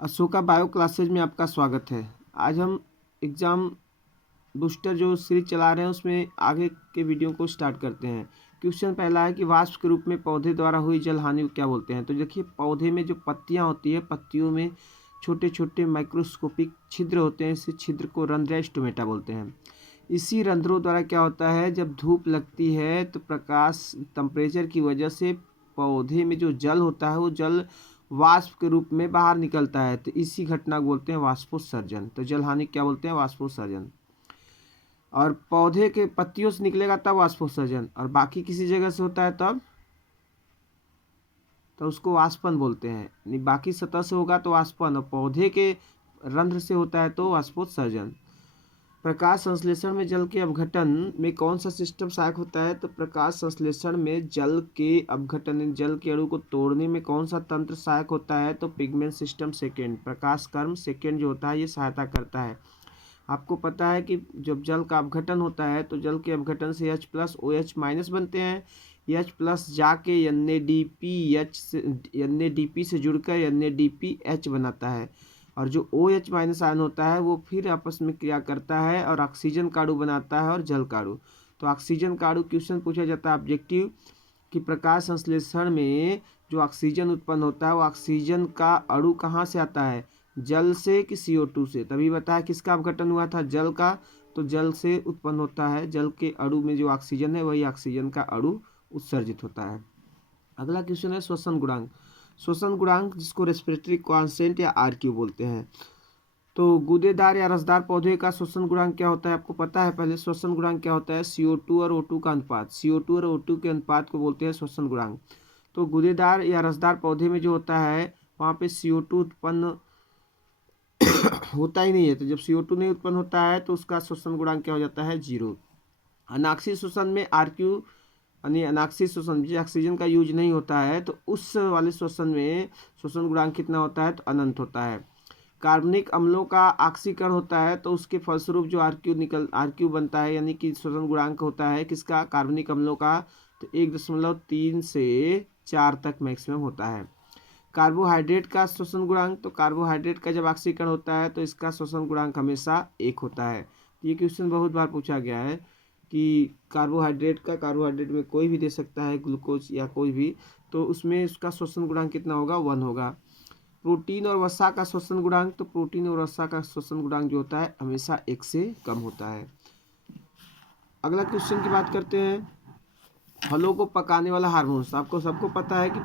Ashoka bio classes में आपका स्वागत है। आज हम एग्ज़ाम बूस्टर जो सीरीज चला रहे हैं उसमें आगे के वीडियो को स्टार्ट करते हैं। क्वेश्चन पहला है कि वाष्प के रूप में पौधे द्वारा हुई जल हानि को क्या बोलते हैं। तो देखिए, पौधे में जो पत्तियां होती है, पत्तियों में छोटे छोटे माइक्रोस्कोपिक छिद्र होते हैं। इस छिद्र को रंध्र या स्टोमेटा बोलते हैं। इसी रंध्रों द्वारा क्या होता है, जब धूप लगती है तो प्रकाश टेम्परेचर की वजह से पौधे में जो जल होता है वो जल वाष्प के रूप में बाहर निकलता है। तो इसी घटना को बोलते हैं वाष्पोत्सर्जन। तो जल हानि क्या बोलते हैं, वाष्पोत्सर्जन। और पौधे के पत्तियों से निकलेगा तब वाष्पोत्सर्जन, और बाकी किसी जगह से होता है तब तो उसको वाष्पन बोलते हैं। यानी बाकी सतह से होगा तो वाष्पन, और पौधे के रंध्र से होता है तो वाष्पोत्सर्जन। प्रकाश संश्लेषण में जल के अपघटन में कौन सा सिस्टम सहायक होता है। तो प्रकाश संश्लेषण में जल के अपघटन, जल के अणु को तोड़ने में कौन सा तंत्र सहायक होता है। तो पिगमेंट सिस्टम सेकेंड, प्रकाश कर्म सेकेंड जो होता है ये सहायता करता है। आपको पता है कि जब जल का अपघटन होता है तो जल के अपघटन से H+OH- बनते हैं। H+ जाके NADPH से जुड़कर NADPH बनाता है, और जो OH- आयन होता है वो फिर आपस में क्रिया करता है और ऑक्सीजन का अणु बनाता है और जल का अणु। तो ऑक्सीजन का अणु क्वेश्चन पूछा जाता है ऑब्जेक्टिव कि प्रकाश संश्लेषण में जो ऑक्सीजन उत्पन्न होता है वो ऑक्सीजन का अणु कहाँ से आता है, जल से कि CO2 से। तभी बताया किसका अपघटन हुआ था, जल का। तो जल से उत्पन्न होता है, जल के अणु में जो ऑक्सीजन है वही ऑक्सीजन का अणु उत्सर्जित होता है। अगला क्वेश्चन है श्वसन गुणांक। श्वसन गुणांक जिसको रेस्पिरेटरी कांस्टेंट या RQ बोलते हैं। तो गूदेदार या रसदार पौधे का श्वसन गुणांक क्या होता है, आपको पता है। पहले श्वसन गुणांक क्या होता है, CO2 और O2 का अनुपात। CO2 और O2 के अनुपात को बोलते हैं श्वसन गुणांक। तो गूदेदार या रसदार पौधे में जो होता है वहाँ पे CO2 उत्पन्न होता ही नहीं है। तो जब CO2 नहीं उत्पन्न होता है तो उसका श्वसन गुणांक क्या हो जाता है, 0। अनाक्षी श्वसन में RQ यानी अनाक्षी श्वसन जिस ऑक्सीजन का यूज नहीं होता है तो उस वाले श्वसन में श्वसन गुणांक कितना होता है, तो अनंत होता है। कार्बनिक अम्लों का ऑक्सीकरण होता है तो उसके फलस्वरूप जो RQ बनता है, यानी कि श्वसन गुणांक होता है किसका, कार्बनिक अम्लों का। तो 1.3 से 4 तक मैक्सिमम होता है। कार्बोहाइड्रेट का श्वसन गुणांक, तो कार्बोहाइड्रेट का जब ऑक्सीकरण होता है तो इसका श्वसन गुणांक हमेशा 1 होता है। ये क्वेश्चन बहुत बार पूछा गया है कि कार्बोहाइड्रेट में कोई भी दे सकता है, ग्लूकोज या कोई भी, तो उसमें उसका श्वसन गुणांक कितना होगा, 1 होगा। प्रोटीन और वसा का श्वसन गुणांक, तो प्रोटीन और वसा का श्वसन गुणांक जो होता है हमेशा 1 से कम होता है। अगला क्वेश्चन की बात करते हैं, फलों को पकाने वाला हार्मोन्स। आपको सबको पता है कि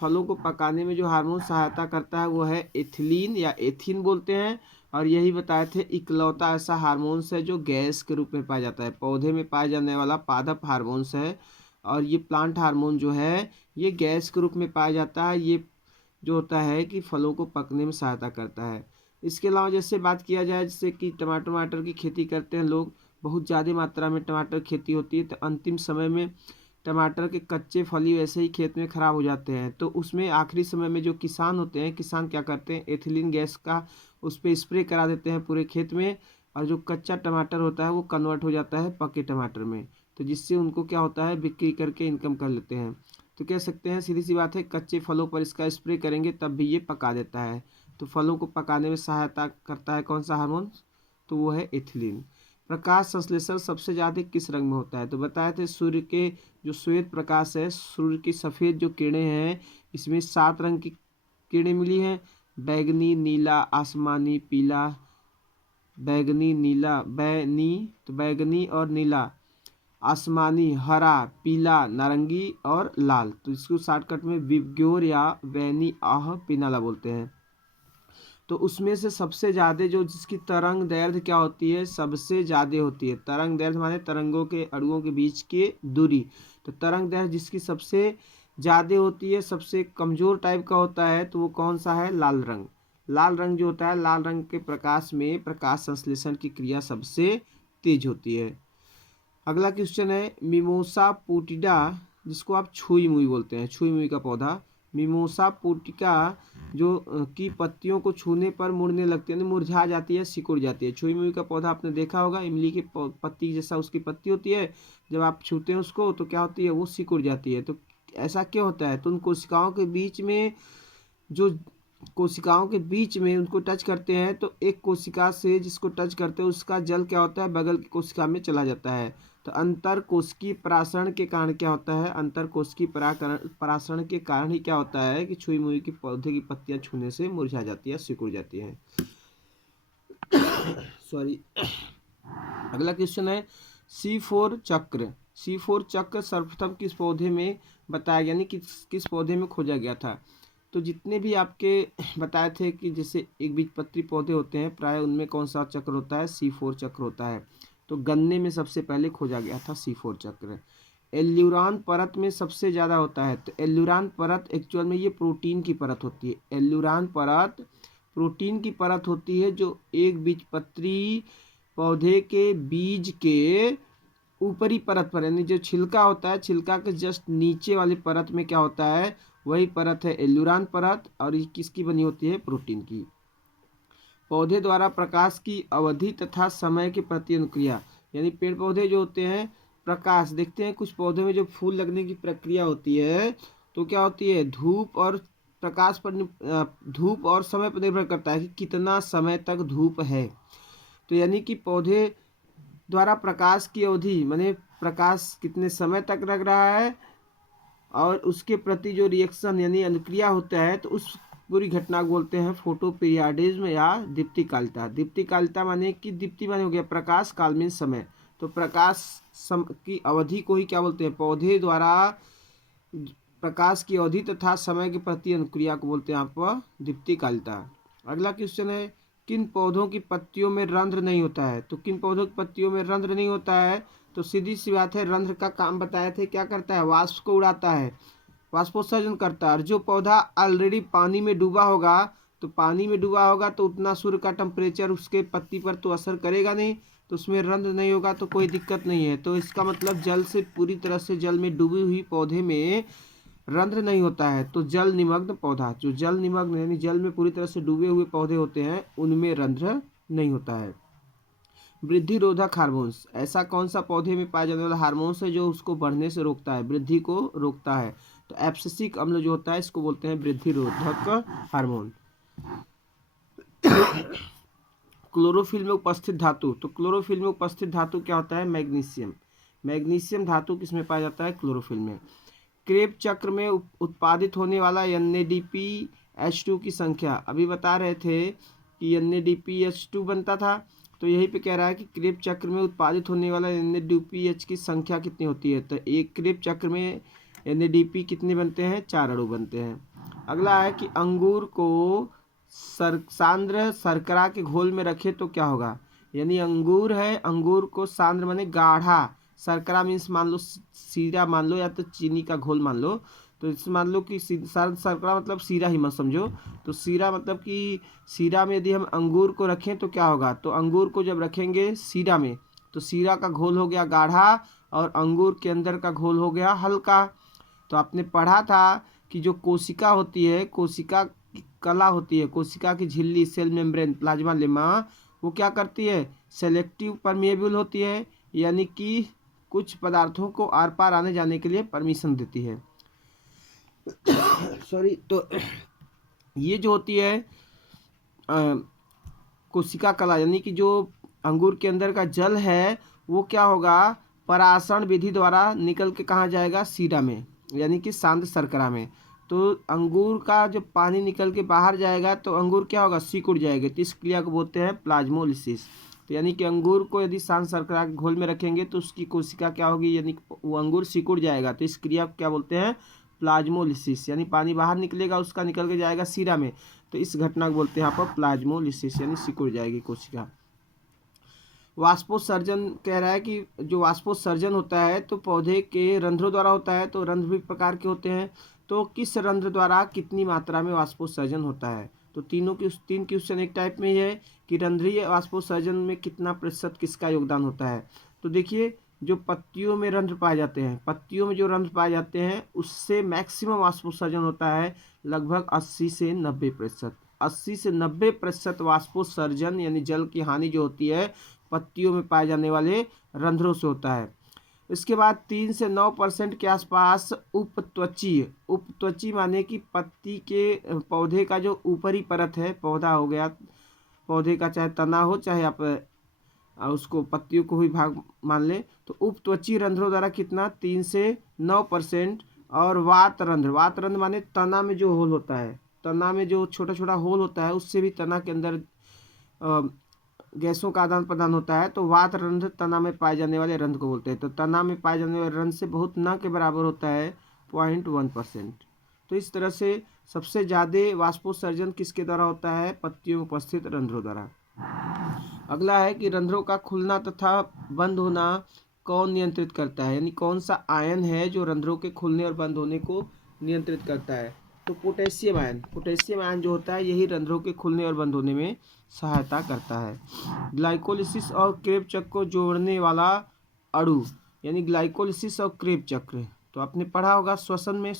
फलों को पकाने में जो हार्मोन सहायता करता है वो है एथिलीन या एथिन बोलते हैं। और यही बताए थे इकलौता ऐसा हार्मोन्स है जो गैस के रूप में पाया जाता है, पौधे में पाया जाने वाला पादप हार्मोन्स है। और ये प्लांट हार्मोन जो है ये गैस के रूप में पाया जाता है। ये जो होता है कि फलों को पकने में सहायता करता है। इसके अलावा जैसे बात किया जाए, जैसे कि टमाटर की खेती करते हैं लोग, बहुत ज़्यादा मात्रा में टमाटर खेती होती है, तो अंतिम समय में टमाटर के कच्चे फली वैसे ही खेत में ख़राब हो जाते हैं। तो उसमें आखिरी समय में जो किसान होते हैं, किसान क्या करते हैं, एथिलीन गैस का उस पर स्प्रे करा देते हैं पूरे खेत में, और जो कच्चा टमाटर होता है वो कन्वर्ट हो जाता है पके टमाटर में। तो जिससे उनको क्या होता है, बिक्री करके इनकम कर लेते हैं। तो कह सकते हैं सीधी सी बात है, कच्चे फलों पर इसका स्प्रे करेंगे तब भी ये पका देता है। तो फलों को पकाने में सहायता करता है कौन सा हार्मोन, तो वो है एथिलीन। प्रकाश संश्लेषण सबसे ज़्यादा किस रंग में होता है। तो बताए थे सूर्य के जो श्वेत प्रकाश है, सूर्य की सफ़ेद जो किरणें हैं, इसमें 7 रंग की किरणें मिली हैं, बैगनी, नीला, आसमानी, पीला, बैगनी, नीला, तो बैगनी और नीला, आसमानी, हरा, पीला, नारंगी और लाल। तो इसको शॉर्टकट में विबग्योर या वैनी आह पिनाला बोलते हैं। तो उसमें से सबसे ज़्यादा जो जिसकी तरंग दैर्घ्य क्या होती है, सबसे ज़्यादा होती है। तरंग दैर्घ्य माने तरंगों के अणुओं के बीच की दूरी। तो तरंग दैर्घ्य जिसकी सबसे ज़्यादा होती है, सबसे कमज़ोर टाइप का होता है, तो वो कौन सा है, लाल रंग। लाल रंग जो होता है, लाल रंग के प्रकाश में प्रकाश संश्लेषण की क्रिया सबसे तेज होती है। अगला क्वेश्चन है, मिमोसा पुटिडा जिसको आप छुई मुई बोलते हैं, छुई मुई का पौधा, मिमोसा पुटिका जो की पत्तियों को छूने पर मुड़ने लगती है, मुरझा जाती है, सिकुड़ जाती है। छुई मुई का पौधा आपने देखा होगा, इमली की पत्ती जैसा उसकी पत्ती होती है, जब आप छूते हैं उसको तो क्या होती है, वो सिकुड़ जाती है। तो ऐसा क्यों होता है, तो उन कोशिकाओं के बीच में जो कोशिकाओं के बीच में उनको टच करते हैं तो एक कोशिका से जिसको टच करते हैं उसका जल क्या होता है, बगल की कोशिका में चला जाता है। तो अंतर कोशिकीय परासरण के कारण क्या होता है, अंतर कोशिकीय परासरण के कारण ही क्या होता है कि छुई मुई की पौधे की पत्तियां छूने से मुरझा जाती है, सिकुड़ जाती हैं। सॉरी। अगला क्वेश्चन है C4 चक्र। C4 चक्र सर्वप्रथम किस पौधे में बताया गया, यानी किस पौधे में खोजा गया था। तो जितने भी आपके बताए थे कि जैसे एक बीजपत्री पौधे होते हैं प्राय उनमें कौन सा चक्र होता है, C4 चक्र होता है। तो गन्ने में सबसे पहले खोजा गया था C4 चक्र। एल्यूरान परत में सबसे ज़्यादा होता है। तो एल्यूरान परत एक्चुअल में ये प्रोटीन की परत होती है। एल्यूरान परत प्रोटीन की परत होती है जो एक बीजपत्री पौधे के बीज के ऊपरी परत पर, यानी जो छिलका होता है छिलका के जस्ट नीचे वाली परत में क्या होता है, वही परत है एल्यूरान परत। और ये किसकी बनी होती है, प्रोटीन की। पौधे द्वारा प्रकाश की अवधि तथा समय के प्रति अनुक्रिया, यानी पेड़ पौधे जो होते हैं प्रकाश, देखते हैं कुछ पौधे में जो फूल लगने की प्रक्रिया होती है तो क्या होती है, धूप और प्रकाश पर धूप और समय पर निर्भर करता है कि कितना समय तक धूप है। तो यानी कि पौधे द्वारा प्रकाश की अवधि माने प्रकाश कितने समय तक लग रहा है और उसके प्रति जो रिएक्शन यानी अनुक्रिया होता है तो उस पूरी घटना को बोलते हैं फोटो पीरियडिज्म या दीप्तिकालिता। दीप्तिकालिता माने कि दीप्ति माने हो गया प्रकाश, काल में समय। तो प्रकाश की अवधि को ही क्या बोलते हैं, पौधे द्वारा प्रकाश की अवधि तथा समय के प्रति अनुक्रिया को बोलते हैं आप दीप्तिकालिता। अगला क्वेश्चन है किन पौधों की पत्तियों में रंध्र नहीं होता है। तो किन पौधों की पत्तियों में रंध्र नहीं होता है, तो सीधी सी बात है, रंध्र का काम बताए थे, क्या करता है, वाष्प को उड़ाता है, वाष्पोत्सर्जन करता है। और जो पौधा ऑलरेडी पानी में डूबा होगा तो पानी में डूबा होगा तो उतना सूर्य का टेम्परेचर उसके पत्ती पर तो असर करेगा नहीं, तो उसमें रंध्र नहीं होगा तो कोई दिक्कत नहीं है। तो इसका मतलब जल से पूरी तरह से जल में डूबी हुई पौधे में रंध्र नहीं होता है। तो जल निमग्न पौधा, जो जल निमग्न यानी जल में पूरी तरह से डूबे हुए पौधे होते हैं उनमें रंध्र नहीं होता है। वृद्धि रोधक हार्मोन्स, ऐसा कौन सा पौधे में पाया जाने वाला हार्मोन्स है जो उसको बढ़ने से रोकता है, वृद्धि को रोकता है। तो एब्सिसिक अम्ल जो होता है इसको बोलते हैं वृद्धि रोधक हार्मोन। क्लोरोफिल में उपस्थित धातु, तो क्लोरोफिल में उपस्थित धातु क्या होता है, मैग्नीशियम। मैग्नीशियम धातु किसमें पाया जाता है, क्लोरोफिल में। क्रेब चक्र में उत्पादित होने वाला NADPH2 की संख्या, अभी बता रहे थे कि NADPH2 बनता था, तो यहीं पे कह रहा है कि क्रेब चक्र में उत्पादित होने वाला NADPH की संख्या कितनी होती है। तो एक क्रेब चक्र में NADP कितने बनते हैं, 4 अणु बनते हैं। अगला है कि अंगूर को सांद्र शर्करा के घोल में रखे तो क्या होगा, यानी अंगूर है, अंगूर को सांद्र माने गाढ़ा, शर्करा मीन्स मान लो सीरा मान लो या तो चीनी का घोल मान लो। तो इससे मान लो कि शर्करा मतलब सीरा ही मत समझो, तो सीरा मतलब कि सीरा में यदि हम अंगूर को रखें तो क्या होगा, तो अंगूर को जब रखेंगे सीरा में तो सीरा का घोल हो गया गाढ़ा और अंगूर के अंदर का घोल हो गया हल्का। तो आपने पढ़ा था कि जो कोशिका होती है, कोशिका की कला होती है, कोशिका की झिल्ली सेल मेम्ब्रेन प्लाज्मा लेमा, वो क्या करती है, सेलेक्टिव परमिएबल होती है, यानी कि कुछ पदार्थों को आर पार आने जाने के लिए परमिशन देती है। सॉरी। तो ये जो होती है कोशिका कला, यानी कि जो अंगूर के अंदर का जल है वो क्या होगा, परासरण विधि द्वारा निकल के कहाँ जाएगा, सीरा में, यानी कि सांद्र शर्करा में। तो अंगूर का जब पानी निकल के बाहर जाएगा तो अंगूर क्या होगा, सिकुड़ जाएगा। तो इस क्रिया को बोलते हैं प्लाज्मोलिसिस। तो यानी कि अंगूर को यदि सांद्र शर्करा के घोल में रखेंगे तो उसकी कोशिका क्या होगी, यानी वो अंगूर सिकुड़ जाएगा। तो इस क्रिया को क्या बोलते हैं, प्लाज्मोलिसिस, यानी पानी बाहर निकलेगा उसका निकल के जाएगा सीरा में, तो इस घटना को बोलते हैं यहाँ पर प्लाज्मोलिसिस, यानी सिकुड़ जाएगी कोशिका। वाष्पोत्सर्जन कह रहा है कि जो वाष्पोत्सर्जन होता है तो पौधे के रंध्रों द्वारा होता है। तो रंध्र भी प्रकार के होते हैं, तो किस रंध्र द्वारा कितनी मात्रा में वाष्पोत्सर्जन होता है। तो तीन क्वेश्चन एक टाइप में ही है कि रंध्रीय वाष्पोत्सर्जन में कितना प्रतिशत किसका योगदान होता है। तो देखिए जो पत्तियों में रंध्र पाए जाते हैं, पत्तियों में जो रंध्र पाए जाते हैं उससे मैक्सिमम वाष्पोत्सर्जन होता है लगभग 80 से 90%। 80 से 90% वाष्पोत्सर्जन यानी जल की हानि जो होती है पत्तियों में पाए जाने वाले रंध्रों से होता है। इसके बाद 3 से 9% के आसपास उपत्वची माने कि पत्ती के पौधे का जो ऊपरी परत है, पौधा हो गया, पौधे का चाहे तना हो चाहे आप उसको पत्तियों को ही भाग मान ले, तो उपत्वची रंध्रों द्वारा कितना 3 से 9%। और वातरंध्र माने तना में जो होल होता है, तना में जो छोटा छोटा होल होता है उससे भी तना के अंदर गैसों का आदान प्रदान होता है, तो वात रंध्र तना में पाए जाने वाले रंध्र को बोलते हैं। तो तना में पाए जाने वाले रंध्र से बहुत न के बराबर होता है 0.1%। तो इस तरह से सबसे ज़्यादा वाष्पोत्सर्जन किसके द्वारा होता है? पत्तियों में उपस्थित रंध्रों द्वारा। अगला है कि रंध्रों का खुलना तथा बंद होना कौन नियंत्रित करता है, यानी कौन सा आयन है जो रंध्रों के खुलने और बंद होने को नियंत्रित करता है? तो पोटेशियम आयन जो होता है यही रंध्रों के खुलने और बंद होने में सहायता करता है। ग्लाइकोलिसिस और क्रेब चक्र को जोड़ने वाला अणु, यानी ग्लाइकोलिसिस और क्रेब चक्र, तो आपने पढ़ा होगा श्वसन में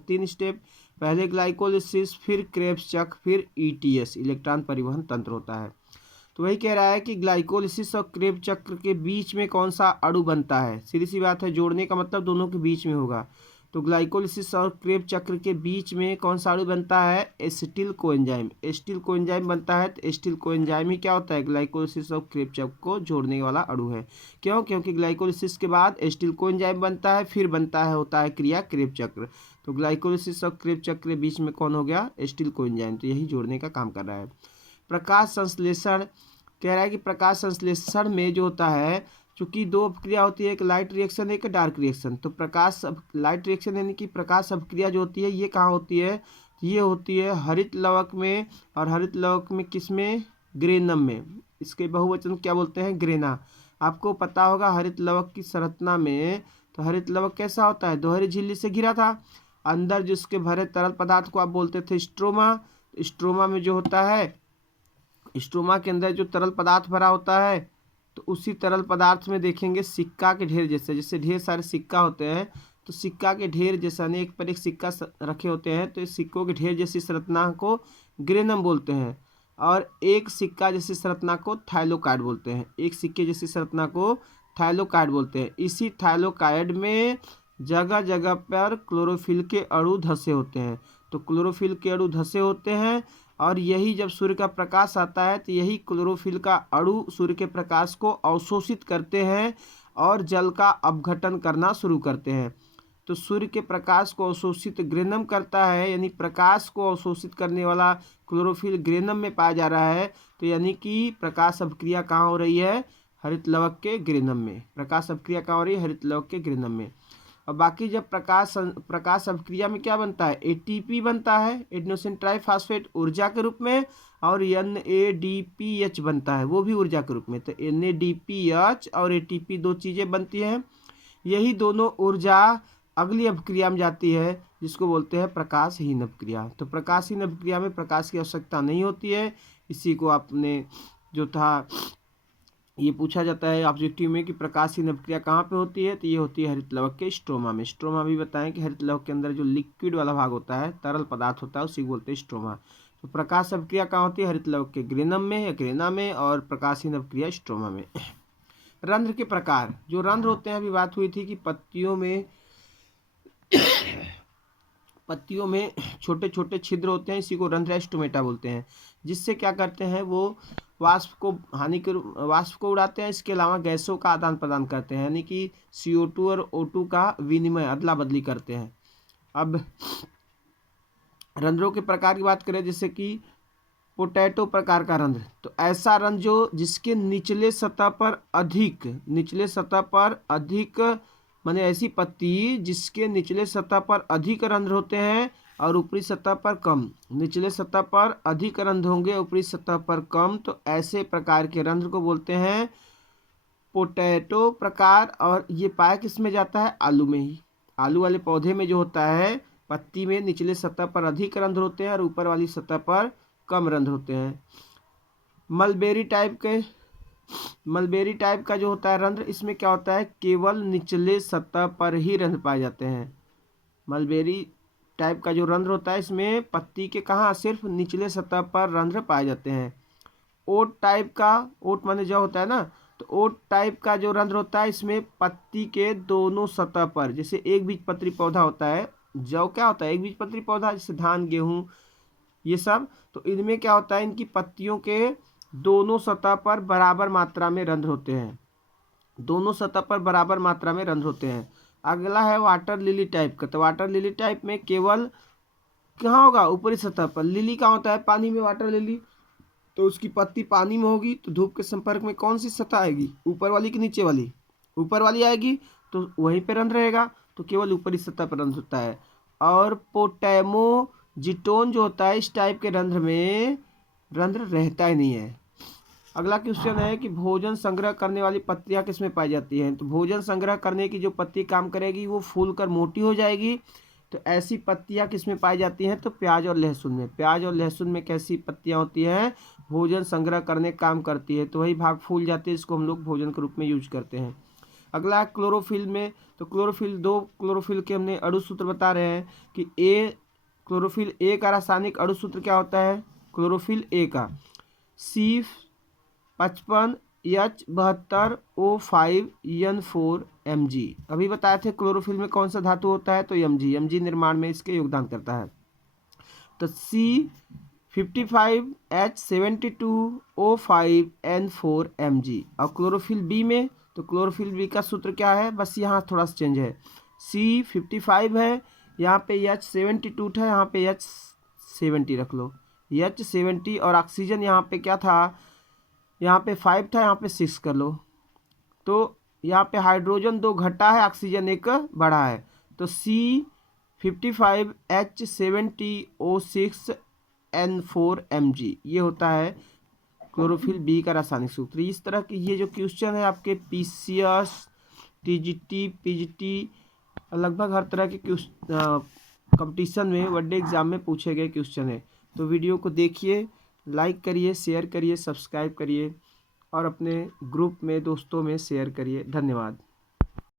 3 स्टेप, पहले ग्लाइकोलिसिस, फिर क्रेब्स चक्र, फिर ETS इलेक्ट्रॉन परिवहन तंत्र होता है। तो वही कह रहा है कि ग्लाइकोलिसिस और क्रेब चक्र के बीच में कौन सा अणु बनता है? सीधी सी बात है, जोड़ने का मतलब दोनों के बीच में होगा। तो ग्लाइकोलिसिस और क्रेब चक्र के बीच में कौन सा अणु बनता है? एसिटिल कोएंजाइम बनता है। तो एसिटिल कोएंजाइम ही क्या होता है? ग्लाइकोलिसिस और क्रेब चक्र को जोड़ने वाला अणु है। क्यों? क्योंकि ग्लाइकोलिसिस के बाद एसिटिल कोएंजाइम बनता है, फिर होता है क्रिया क्रेब चक्र। तो ग्लाइकोलिसिस और क्रेब चक्र के बीच में कौन हो गया? Acetyl coenzyme. तो यही जोड़ने का काम कर रहा है। प्रकाश संश्लेषण कह रहा है कि प्रकाश संश्लेषण में जो होता है, चूंकि 2 अभिक्रिया होती है, एक लाइट रिएक्शन एक डार्क रिएक्शन। तो लाइट रिएक्शन यानी कि प्रकाश अभिक्रिया जो होती है ये कहाँ होती है? ये होती है हरित लवक में, और हरित लवक में किस में? ग्रेनम में। इसके बहुवचन क्या बोलते हैं? ग्रेना। आपको पता होगा हरित लवक की संरचना में, तो हरित लवक कैसा होता है? दोहरी झिल्ली से घिरा था, अंदर जिसके भरे तरल पदार्थ को आप बोलते थे स्ट्रोमा। स्ट्रोमा में जो होता है, स्ट्रोमा के अंदर जो तरल पदार्थ भरा होता है, तो उसी तरल पदार्थ में देखेंगे सिक्का के ढेर जैसे ढेर सारे सिक्का होते हैं, तो सिक्का के ढेर जैसा अनेक पर एक सिक्का रखे होते हैं, तो इस सिक्कों के ढेर जैसी संरचना को ग्रेनम बोलते हैं। और एक सिक्का जैसी संरचना को थाइलोकाइड बोलते हैं। एक सिक्के जैसी संरचना को थाइलोकाइड बोलते हैं। इसी थाइलोकाइड में जगह जगह पर क्लोरोफिल के अणु धसे होते हैं। तो क्लोरोफिल के अणु धसे होते हैं, और यही जब सूर्य का प्रकाश आता है तो यही क्लोरोफिल का अणु सूर्य के प्रकाश को अवशोषित करते हैं और जल का अपघटन करना शुरू करते हैं। तो सूर्य के प्रकाश को अवशोषित ग्रेनम करता है, यानी प्रकाश को अवशोषित करने वाला क्लोरोफिल ग्रेनम में पाया जा रहा है। तो यानी कि प्रकाश अभिक्रिया कहाँ हो रही है? हरित लवक के ग्रेनम में। प्रकाश अभिक्रिया कहाँ हो रही है? हरित लवक के ग्रेनम में। और बाकी जब प्रकाश अभिक्रिया में क्या बनता है? ATP बनता है, एडिनोसिन ट्राइफॉस्फेट, ऊर्जा के रूप में, और NADPH बनता है, वो भी ऊर्जा के रूप में। तो NADPH और ATP 2 चीज़ें बनती हैं। यही दोनों ऊर्जा अगली अभिक्रिया में जाती है जिसको बोलते हैं प्रकाशहीन अभिक्रिया। तो प्रकाशहीन अभिक्रिया में प्रकाश की आवश्यकता नहीं होती है। इसी को आपने जो था ये पूछा जाता है ऑब्जेक्टिव में कि प्रकाशहीन अभिक्रिया कहाँ पे होती है? तो ये होती है हरित लवक के स्ट्रोमा में। स्ट्रोमा भी बताएं कि हरित लवक के अंदर जो लिक्विड वाला भाग होता है, तरल पदार्थ होता है, उसी को बोलते हैं स्ट्रोमा। तो प्रकाश अभिक्रिया कहाँ होती है? हरित लवक के ग्रेनम में या ग्रेना में, और प्रकाशहीन अभिक्रिया स्ट्रोमा में। रंध्र के प्रकार, जो रंध्र होते हैं, अभी बात हुई थी कि पत्तियों में छोटे छोटे छिद्र होते हैं, इसी को रंध्र या स्टोमेटा बोलते हैं, जिससे क्या करते हैं वो वाष्प को उड़ाते हैं। इसके अलावा गैसों का आदान प्रदान करते हैं, यानी कि CO2 और O2 का विनिमय, अदला बदली करते हैं। अब रंध्रों के प्रकार की बात करें, जैसे कि पोटैटो प्रकार का रंध्र, तो ऐसा रंध्र जिसके निचले सतह पर अधिक माने ऐसी पत्ती जिसके निचले सतह पर अधिक रंध्र होते हैं और ऊपरी सतह पर कम। निचले सतह पर अधिक रंध्र होंगे, ऊपरी सतह पर कम, तो ऐसे प्रकार के रंध्र को बोलते हैं पोटैटो प्रकार। और ये पाया किस में जाता है? आलू में ही। आलू वाले पौधे में जो होता है, पत्ती में निचले सतह पर अधिक रंध्र होते हैं और ऊपर वाली सतह पर कम रंध्र होते हैं। मलबेरी टाइप का जो होता है रंध्र, इसमें क्या होता है? केवल निचले सतह पर ही रंध्र पाए जाते हैं। मलबेरी टाइप का जो रंध्र होता है, इसमें पत्ती के कहाँ? सिर्फ निचले सतह पर रंध्र पाए जाते हैं। ओट टाइप का, ओट माने जौ होता है ना, तो तो ओ टाइप का जो रंध्र होता है इसमें पत्ती के दोनों सतह पर, जैसे एक बीजपत्री पौधा होता है, जौ क्या होता है एक बीजपत्री पौधा, जैसे धान गेहूं ये सब, तो इनमें क्या होता है इनकी पत्तियों के दोनों सतह पर बराबर मात्रा में रंध्र होते हैं, दोनों सतह पर बराबर मात्रा में रंध्र होते हैं। अगला है वाटर लिली टाइप का। तो वाटर लिली टाइप में केवल कहाँ होगा, ऊपरी सतह पर। लिली कहाँ होता है, पानी में वाटर लिली, तो उसकी पत्ती पानी में होगी, तो धूप के संपर्क में कौन सी सतह आएगी, ऊपर वाली कि नीचे वाली, ऊपर वाली आएगी, तो वहीं पे रंध्र रहेगा, तो केवल ऊपरी सतह पर रंध्र होता है। और पोटैमोजिटोन जो होता है इस टाइप के रंध्र में रंध्र रहता ही नहीं है। अगला क्वेश्चन है कि भोजन संग्रह करने वाली पत्तियां किसमें पाई जाती हैं। तो भोजन संग्रह करने की जो पत्ती काम करेगी वो फूलकर मोटी हो जाएगी, तो ऐसी पत्तियां किसमें पाई जाती हैं, तो प्याज और लहसुन में। प्याज और लहसुन में कैसी पत्तियां होती हैं, भोजन संग्रह करने काम करती है, तो वही भाग फूल जाते हैं, इसको हम लोग भोजन के रूप में यूज करते हैं। अगला है क्लोरोफिल में। तो क्लोरोफिल, दो क्लोरोफिल के हमने अणु सूत्र बता रहे हैं कि क्लोरोफिल ए का रासायनिक अणु सूत्र क्या होता है, क्लोरोफिल ए का C55H72O5N4Mg। अभी बताए थे क्लोरोफिल में कौन सा धातु होता है, तो Mg निर्माण में इसके योगदान करता है। तो C55H72O5N4Mg। और क्लोरोफिल बी में, तो क्लोरोफिल बी का सूत्र क्या है, बस यहाँ थोड़ा सा चेंज है, C55 है, यहाँ पे H72 है, यहाँ पे H70 रख लो, H70। और ऑक्सीजन यहाँ पे क्या था, यहाँ पे 5 था, यहाँ पे 6 कर लो, तो यहाँ पे हाइड्रोजन 2 घटा है, ऑक्सीजन 1 बढ़ा है, तो C55H70O6N4Mg ये होता है क्लोरोफिल बी का रासायनिक सूत्र। इस तरह के ये जो क्वेश्चन है आपके PCS, TGT, PGT, लगभग हर तरह के कंपटीशन में वनडे एग्जाम में पूछे गए क्वेश्चन है। तो वीडियो को देखिए, लाइक करिए, शेयर करिए, सब्सक्राइब करिए और अपने ग्रुप में दोस्तों में शेयर करिए। धन्यवाद।